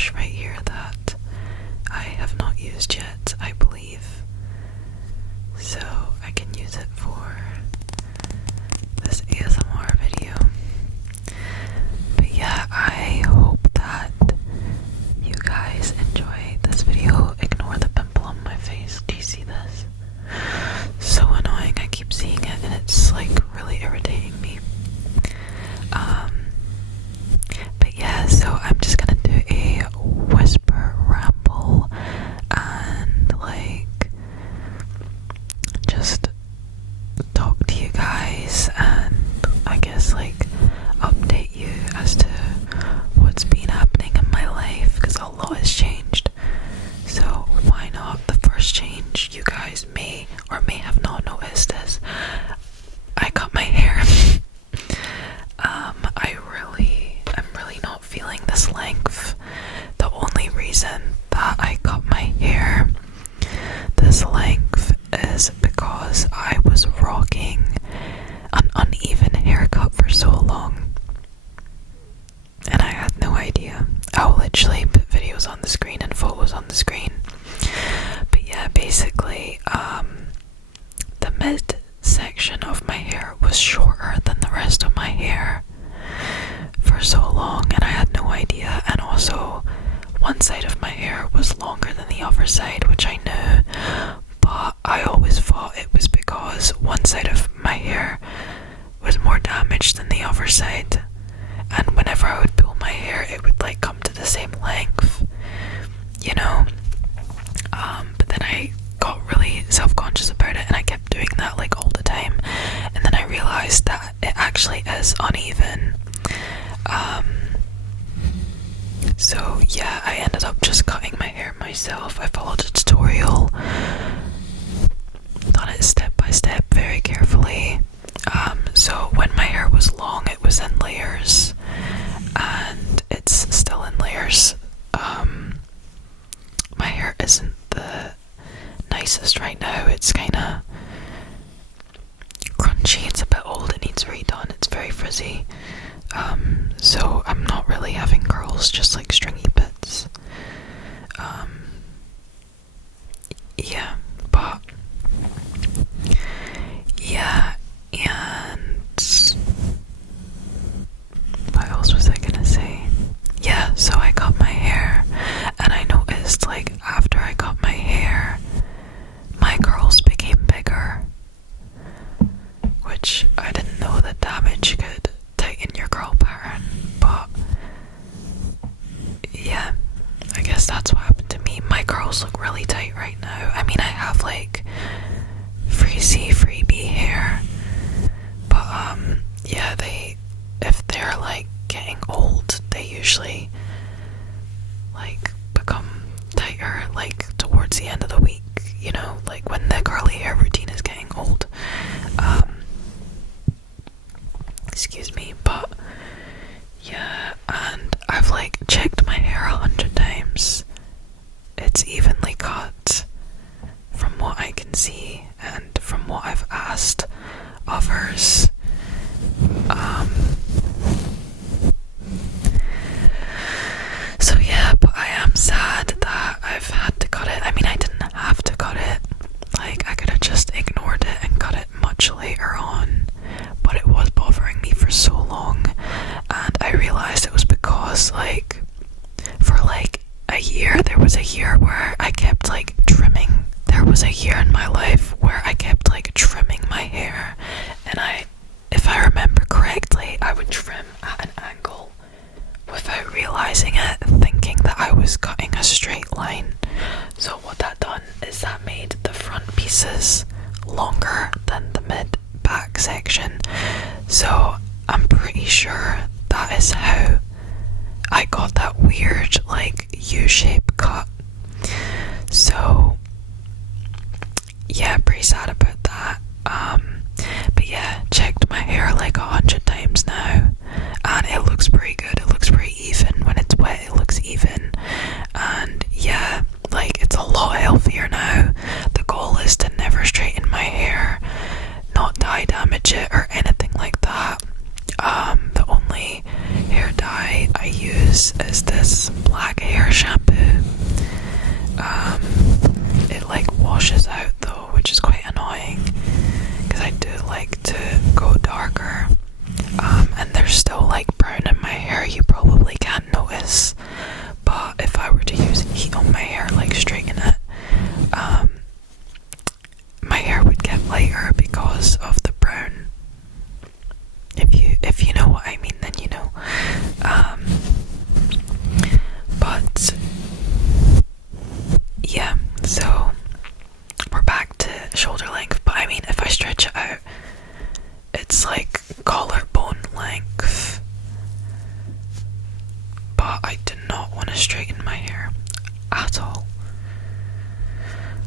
brush right here that I have not used yet, I believe. So I can use it for this ASMR video. But yeah, I hope that you guys enjoy this video. Ignore the pimple on my face. Do you see this? So annoying. I keep seeing it and it's like really irritating me. But yeah, so I'm just gonna do a whisper ramble and like just talk to you guys and I guess like update you as to what's been happening in my life, because a lot has changed. So why not? The first change you guys may or may have not noticed is I cut my hair. I'm really not feeling this length. The only reason that I cut my hair this length is because I was rocking an uneven haircut for so long and I had no idea. I'll literally put videos on the screen and photos on the screen. But yeah, basically the mid section of my hair was shorter than the rest of my hair for so long and I had no idea, and also one side of my hair was longer than the other side, which I knew, but I always thought it was because one side of my hair was more damaged than the other side, and whenever I would pull my hair it would like come to the same length, you know. But then I got really self-conscious about it and I kept doing that like all the time, and then I realized that it actually is uneven. So yeah, I ended up just cutting my hair myself. I followed a tutorial, done it step by step very carefully. So when my hair was long it was in layers and it's still in layers. My hair isn't the nicest right now. It's kind of crunchy, it's a bit old, it needs redone, it's very frizzy. So I'm not really having curls, just like stringy bits. Yeah, but yeah, and what else was I gonna say? Yeah, so I cut my hair and I noticed like after I cut my hair my curls became bigger, which I didn't know that damage could tighten your curl pattern, but yeah, I guess that's what happened to me. My curls look really tight right now. I mean, I have like freebie hair, but yeah, if they're like getting old, they usually like become tighter like towards the end of the week, you know, like when the curly hair routine is getting old. Excuse me, but yeah, and I've like checked my hair 100 times. It's evenly cut from what I can see and from what I've asked others. So yeah, but I am sad that I've had to cut it. I mean, I didn't have to cut it. Like, I could have just ignored it and cut it much later on, but it was bothering me for so long, and I realized it was because like for like a year, there was a year where I kept like trimming. There was a year in my life where I kept like trimming my hair, and if I remember correctly, I would trim at an angle without realizing it, thinking that I was cutting a straight line. So what that done is that made the front pieces longer than the mid back section. So I'm pretty sure that is how I got that weird like U-shape cut. So yeah, pretty sad about that. But yeah, checked my hair like 100 times now and it looks pretty good. It looks pretty even. When it's wet it looks even, and yeah, like it's a lot healthier now. The goal is to never straighten my hair, not dye damage it or anything like that. The only hair dye I use is this black hair to use heat on my hair, like straighten it, my hair would get lighter because of the brown. If you know what I mean, then you know. But yeah, so we're back to shoulder length. But I mean, if I stretch it out, it's like collarbone length. But I do not want to straighten my hair at all.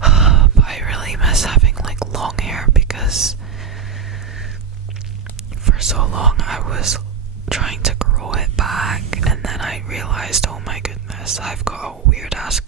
But I really miss having like long hair, because for so long I was trying to grow it back, and then I realized, oh my goodness, I've got a weird ass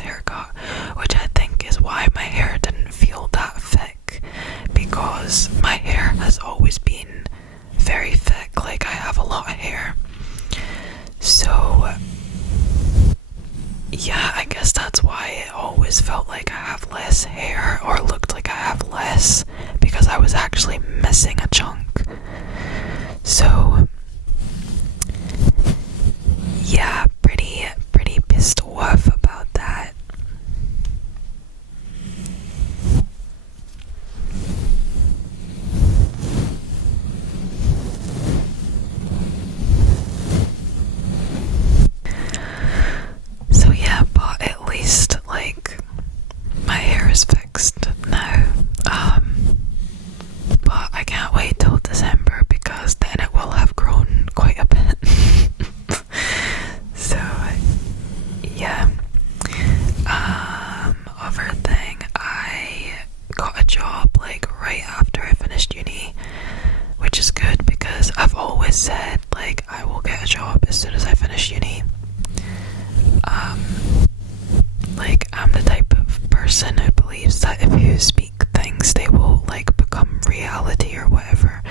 haircut, which I think is why my hair didn't feel that thick, because my hair has always been very thick. Like, I have a lot of hair, so yeah, I guess that's why it always felt like I have less hair, or looked like I have less, because I was actually missing a chunk. So yeah, pretty pissed off about that. So yeah, but at least like my hair is fixed now. But I can't wait till December, because then it will have grown quite a bit. So yeah. Other thing, I got a job like right after I finished uni, which is good, because I've always said like I will get a job as soon as I finish uni. Like, I'm the type of person who believes that if you speak things, they will like become reality or whatever.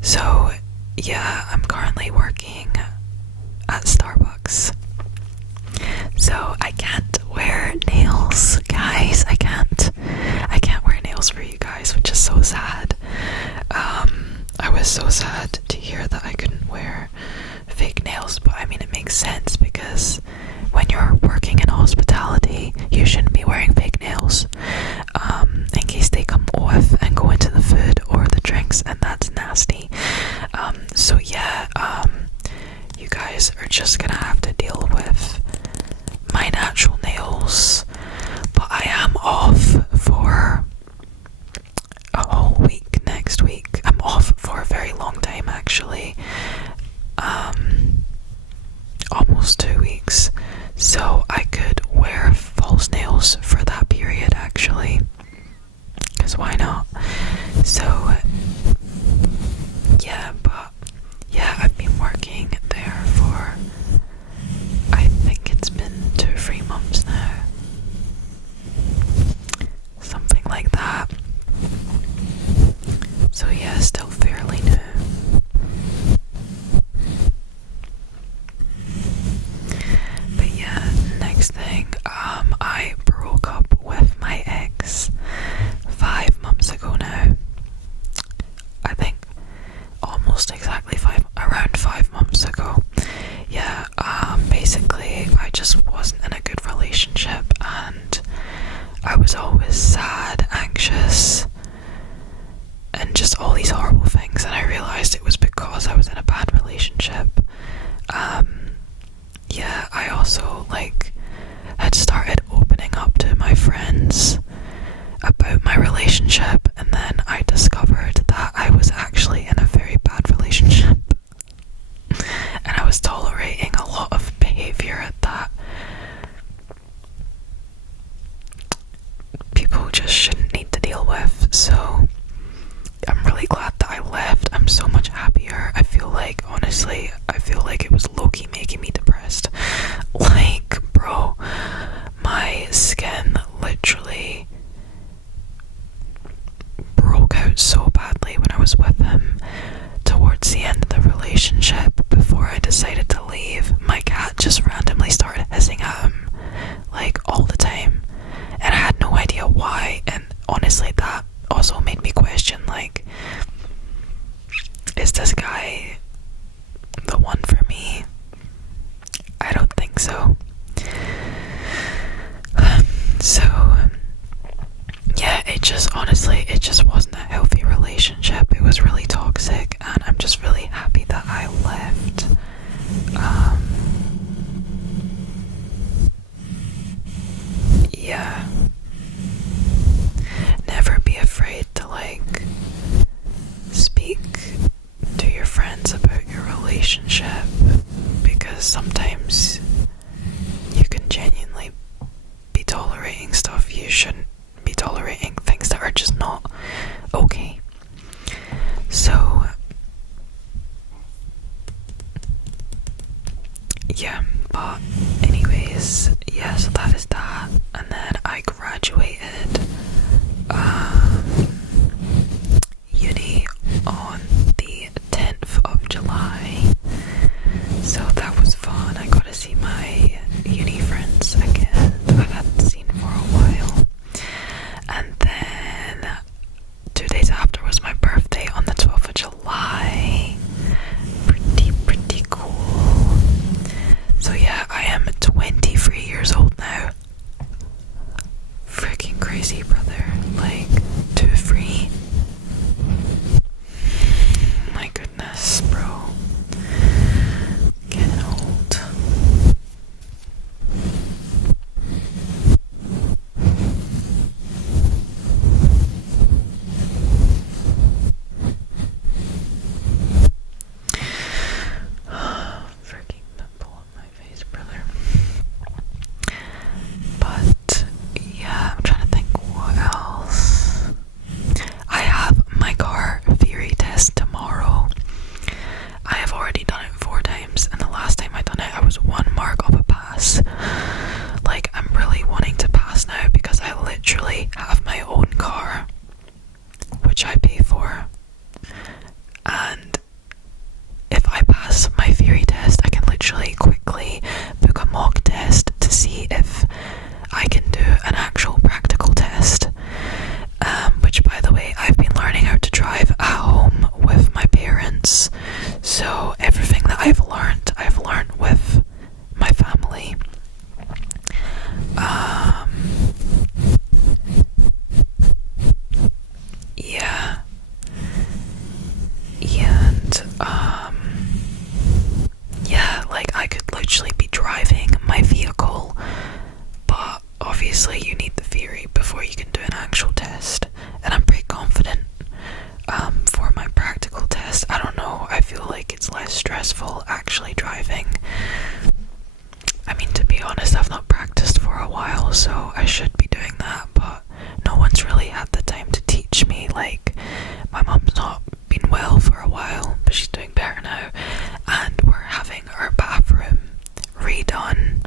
So yeah, I'm currently working at Starbucks. So I can't wear nails, guys. I can't wear nails for you guys, which is so sad. I was so sad to hear that I couldn't wear fake nails, but I mean, it makes sense, because when you're working in hospitality, you shouldn't be wearing fake nails, in case they come off and go into the food or the drinks, and that's nasty. So yeah, you guys are just gonna have to deal with my natural nails. But I am off for a whole week next week. I'm off for a very long time, actually. Almost 2 weeks. So I could wear false nails for that period, actually. Because why not? So yeah, but yeah, I've been working there for, I think it's been 2 or 3 months now. Something like that. So yeah, still fairly new. But yeah, next thing, I broke up with my ex 5 months ago now. I think almost exactly around 5 months ago. Yeah, basically I just wasn't in a good relationship, and I was always sad, anxious, and just all these horrible things, and I realized it was because I was in a bad relationship. Yeah, I also like had started opening up to my friends about my relationship, and then I discovered that I was actually in a very bad relationship, and I was tolerating a lot of behavior that people just shouldn't need to deal with. So I'm really glad that I left. I'm so much happier. I feel like, honestly, it was low-key making me depressed. Like, bro, my skin literally broke out so badly when I was with him. Towards the end of the relationship, before I decided to leave, my cat just randomly started hissing at him, like, all the time, and I had no idea why. And honestly, that also made me question, like, is this guy the one for me? I don't think so. honestly, it just wasn't a healthy relationship. It was really toxic, and I'm just really happy that I left. Yeah. Never be afraid to like speak to your friends about your relationship, because sometimes you can genuinely be tolerating stuff you shouldn't be tolerating, things that are just not okay. So yeah, but anyways, yeah, so that is that. And then I graduated uni on the 10th of July, so that was fun. I got to see my uni friends again that I hadn't seen for a while. And then 2 days after was my birthday on the 12th of July. Pretty cool. So yeah, I am 23 years old now. Freaking crazy, brother. Like, 2-3. My goodness, bro. Getting old. Freaking pimple on my face, brother. But yeah, I'm trying to think what else. I have my car theory test tomorrow. I have already done it 4 times, and the last time I done it, I was 1 mark off a pass. Like, I'm really wanting to pass now because I literally have my own car, which I pay for. And if I pass my theory test, I can literally quickly book a mock test to see if I can do an actual practical test. Which, by the way, I've been learning how to drive at home with my parents. So everything that I've learned with my family. Yeah. And yeah, like I could literally be driving my vehicle, but obviously you need the theory before you can do an actual test, and I'm pretty confident for my practical test. I don't know, I feel like it's less stressful actually driving. I mean, to be honest, I've not practiced for a while, so I should be doing that, but no one's really had the time to teach me. Like, my mum's not been well for a while, but she's doing better now, and we're having our bathroom redone.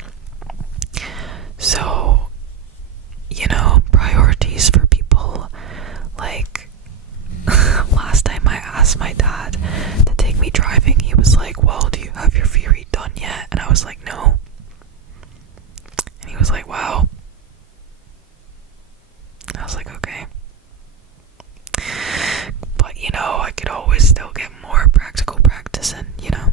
So, you know, priorities for people. Like, last time I asked my dad to take me driving, he was like, well, do you have your theory done yet? And I was like, no. And he was like, wow. I was like, okay. But, you know, I could always still get more practical practice in, you know.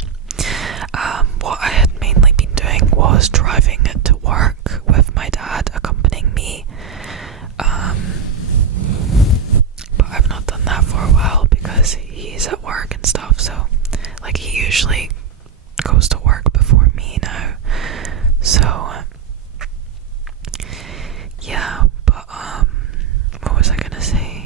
What I had mainly been doing was driving to work with my dad accompanying me. But I've not done that for a while because he's at work and stuff, so like he usually goes to work before me now. So yeah, but what was I gonna say?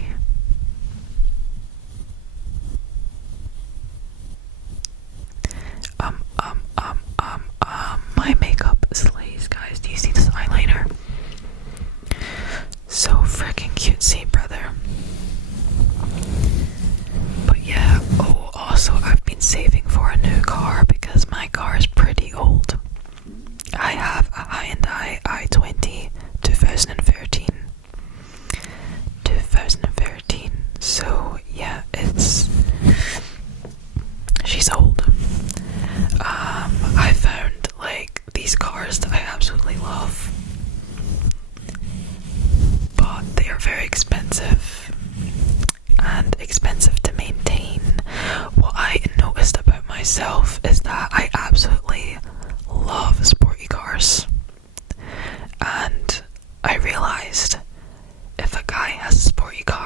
My makeup slays, guys. Do you see this eyeliner? So freaking cutesy, brother. But yeah, oh, also I've been saving for a new car because my car is pretty old. I have a Hyundai i20 2013. So yeah, she's old. I found like these cars that I absolutely love, but they are very expensive and expensive to maintain. What I noticed about myself is that I absolutely love sporty cars, and I realized if a guy has a sporty car,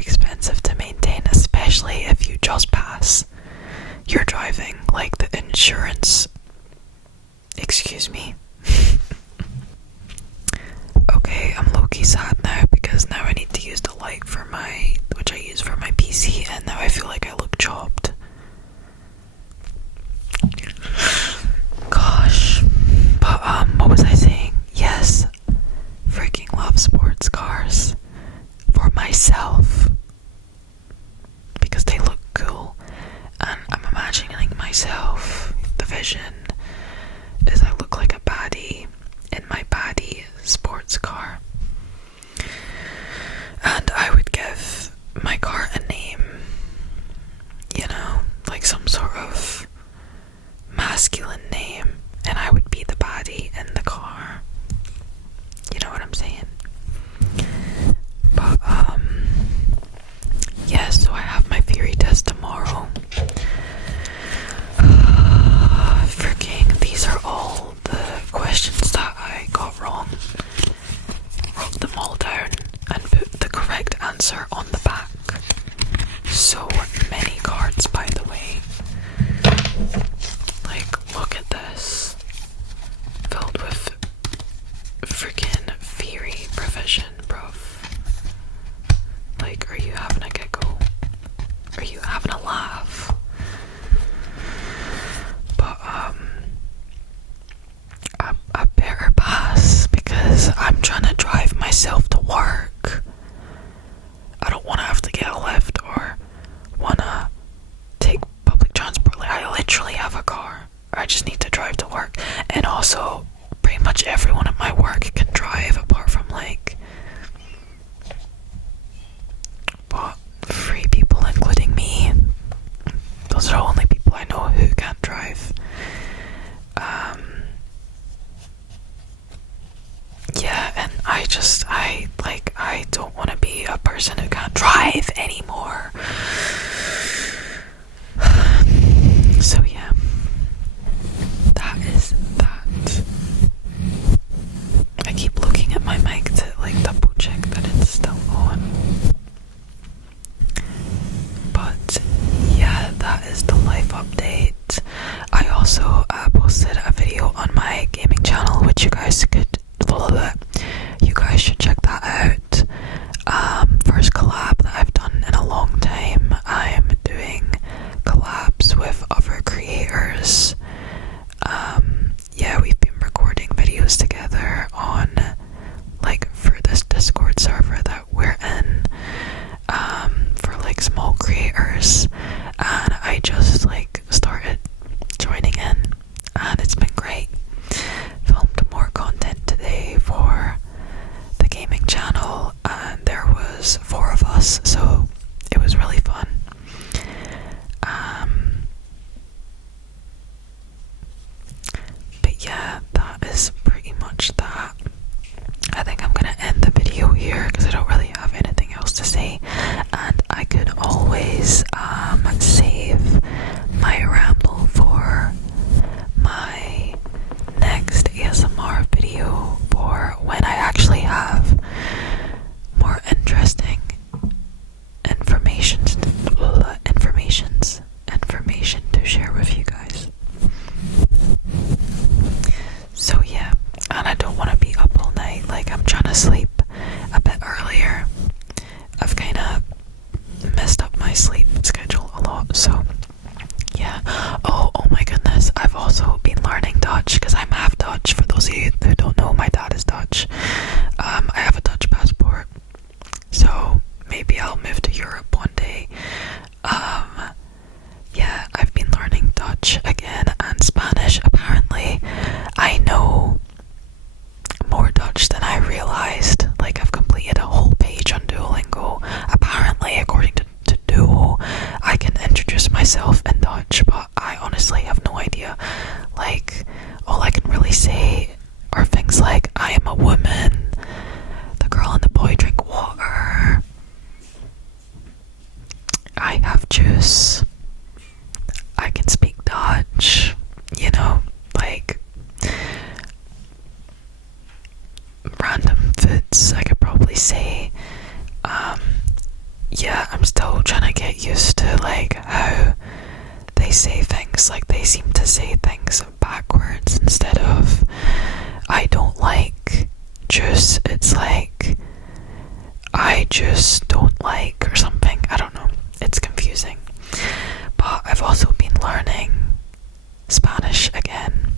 expensive to maintain, especially if you just pass your driving, like the insurance. Excuse me. Okay, I'm low-key sad now because now I need to use the light for which I use for my PC, and now I feel like I look chopped. Gosh. But what was I saying? Yes, freaking love sports cars for myself because they look cool, and I'm imagining myself, the vision is I look like a baddie in my baddie sports car, and I would give my car a name, you know, like some sort of masculine name, and I would be the baddie in the car. You know what I'm saying? But yeah, so I have my theory test tomorrow. Freaking, these are all the questions that I got wrong. Wrote them all down and put the correct answer on the back. So many cards, by the way. Like, look at this. Filled with freaking theory provision, bruv. Like, are you having a giggle? Are you having a laugh? But I better pass because I'm trying to drive myself to work. I don't want to have to get a lift or want to take public transport. Like, I literally have a car. I just need to drive to work. And also, pretty much everyone at my work can drive apart from like, what, 3 people including me. Those are the only people I know who can't drive. Yeah, and I don't want to be a person who can't drive anymore. So yeah, that is that. I keep looking at my mic to like double check that it's still on. But yeah, that is the life update. I also posted a video on my gaming channel, which you guys should check that out. First collab that I've done in a long time. I'm doing collabs with other creators. Yeah, we've been recording videos together on for this Discord server that we're in, for small creators, and I just started joining in, and it's been great. Filmed more content today for the gaming channel, and there was 4 of us, so it was really fun. But yeah, that is pretty much that. I think I'm gonna end the video here because I don't really have anything else to say, and I could always save my ramble for my next ASMR video for when I actually have more interesting information to share with you guys. So yeah, and I don't want to be up all night. I'm trying to sleep a bit earlier. I've kind of messed up my sleep schedule a lot, so yeah. Oh my goodness, I've also been learning Dutch because I'm half Dutch. For those of you who don't know, my dad is Dutch. I have a Dutch passport, so maybe I'll move to Europe one day. Yeah, I've been learning Dutch again and Spanish. Apparently, I know more Dutch than I realized. I've completed a whole page on Duolingo. Apparently, according to Duo, I can introduce myself in Dutch, but I honestly have no idea. All I can really say are things like, I am a woman, the girl and the boy drink water, I have juice, I can speak Dutch, random foods I could probably say. yeah, I'm still trying to get used to like how they say things. Like they seem to say things backwards instead of I don't like juice. It's like I just don't like or something. I don't know. It's confusing. But I've also been learning Spanish again.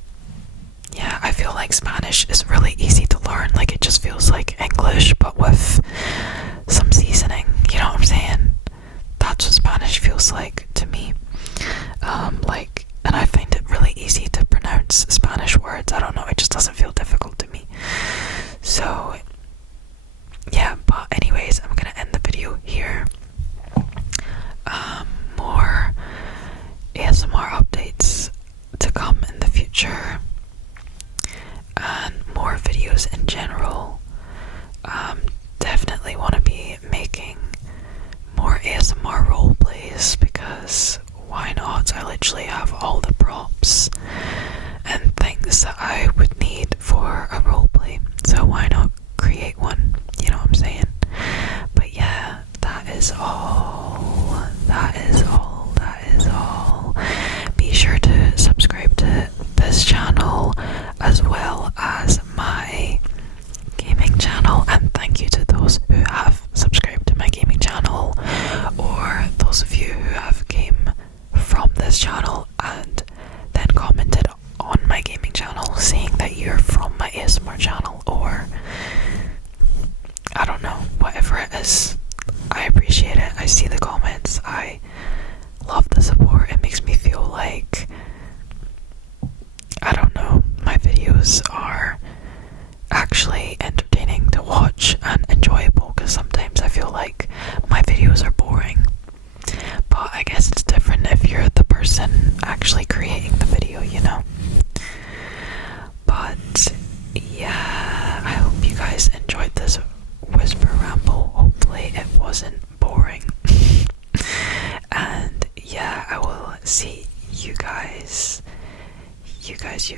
Yeah, I feel like Spanish is really easy to learn. Like it just feels like English but with some seasoning. You know what I'm saying? That's what Spanish feels like to me. And I find it really easy to pronounce Spanish words. I don't know, it just doesn't feel difficult to me. So yeah, but anyways, I'm gonna end the video here. More ASMR updates to come in the future, and more videos in general. Definitely want to be making more ASMR role plays, because why not? I literally have all the props and things that I would need for a role play, so why not create one? You know what I'm saying? But yeah, that is all. Be sure to subscribe to this channel as well as my gaming channel, and thank you to those who have subscribed to my gaming channel, or those of you who have came from this channel and then commented on my gaming channel saying that you're from my ASMR channel, or I don't know, whatever it is. I appreciate it. I see the comments. I love the support. It makes me feel like, I don't know, my videos are actually entertaining to watch and enjoyable, because sometimes I feel like my videos are boring. But I guess it's different if you're the person actually creating the video, you know? But yeah, I hope you guys enjoyed this whisper ramble. Hopefully it wasn't boring. And yeah, I will see you guys. You guys